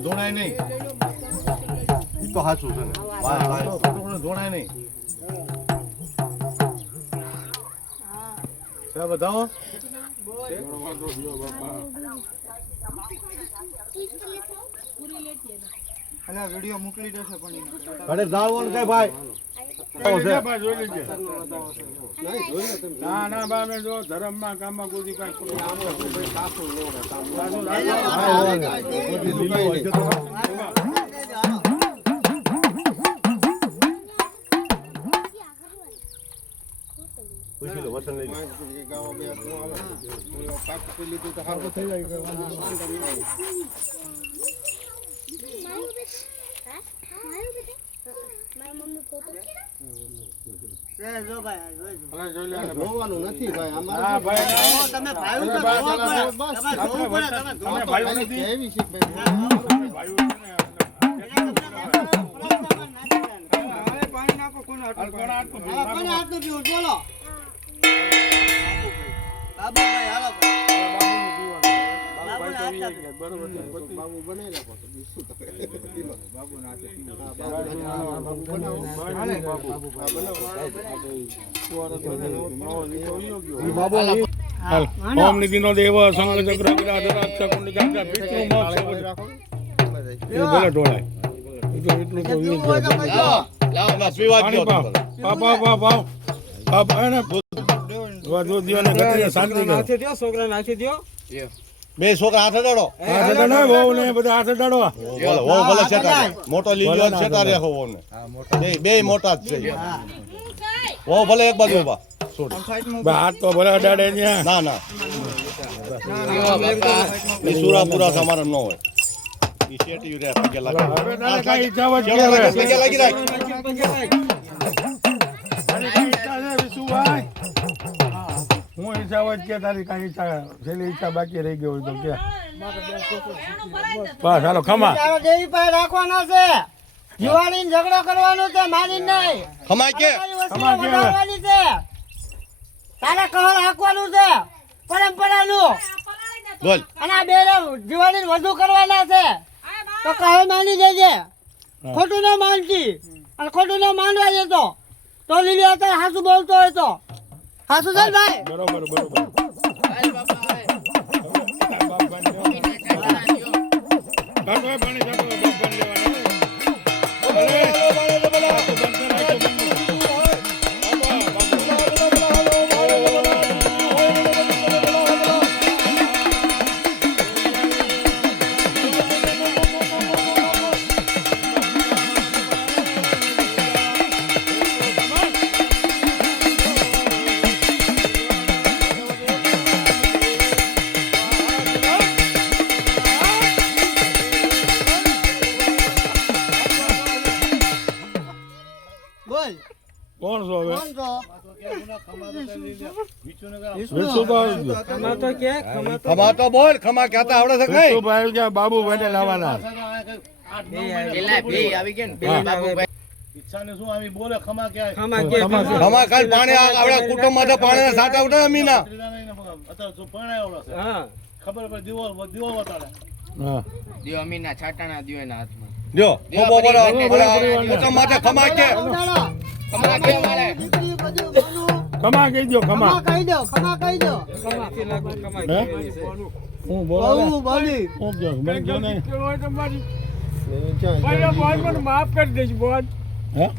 ધોણાય નહીં તો સાચું છે ને ધોણાય નહીં બતાવો વિડીયો મોકલી દેશે પણ અરે જાવવાનું કઈ ભાઈ ના ના બા જો ધર્મમાં કામમાં કોઈ કઈ પૂછી લો વસન લઈ જોવાનું નથી ભાઈ તમે પાણી નાખો કોને બોલો બાબુભાઈ હાલો બાબુ બનેલા બાબુ ઓમ નિધિનો દેવ સંગ ચક્ર વિરાજ કુંડ ગાજા પિતૃ મોક્ષ બોલે ઢોળાય એટલું તો લાવ બસ પીવા દો બાપા એને વધુ દિયો ને ગતિને શાંતિ કરો નાખી દો છોકરા નાખી દો બે છોકરા હાથે ડડો હાથે ડડો વહુ ને બધા હાથે ડડો વહુ ભલે છેતા મોટો લીલો છેતા રે હો ને બે મોટા જ છે વહુ ભલે એક બાજુ ઉભા છોડ હાથ તો ભલે અડાડે ત્યાં ના ના એ સુરાપુરા તમારે ન હોય ઈ શેટી રે પગે લાગે હવે તારે કઈ ઈચ્છા હોય પગે લાગી રાખ હું ઈચ્છા હોય કે તારી કઈ ઈચ્છા છેલ્લી ઈચ્છા બાકી રહી ગઈ હોય તો કે બસ હાલો ખમા દેવી પાસે રાખવાનો છે યુવાની ઝઘડો કરવાનો છે મારી નહીં ખમાય કે વધારવાની છે તારે કહર હાકવાનું છે પરંપરાનું બોલ અને આ બે જીવાની વધુ કરવાના છે તો કહે માની દેજે ખોટું ન માનતી અને ખોટું ન માનવા દેતો તો લીલી અત્યારે હાસુ બોલતો હોય તો હાસુ છે ભાઈ બરોબર કોણ છો હવે ખમા તો બોલ ખમા કહેતા આવડે છે કઈ ભાઈ કે બાબુ ભાઈને લાવવાના ખમા કાલ પાણી આવડે કુટુંબ માટે પાણી સાથ આવડે અમીના ખબર પડે દીવો વતાડે દિયો અમીના છાટાના દિયો એના હાથમાં જો કુટુંબ માટે ખમા કે કમા કે મારે ખમા કહી દો ખમા કહી દો હું બોલ હું કે મને કે નહીં માફ કરી દેજો બોલ હે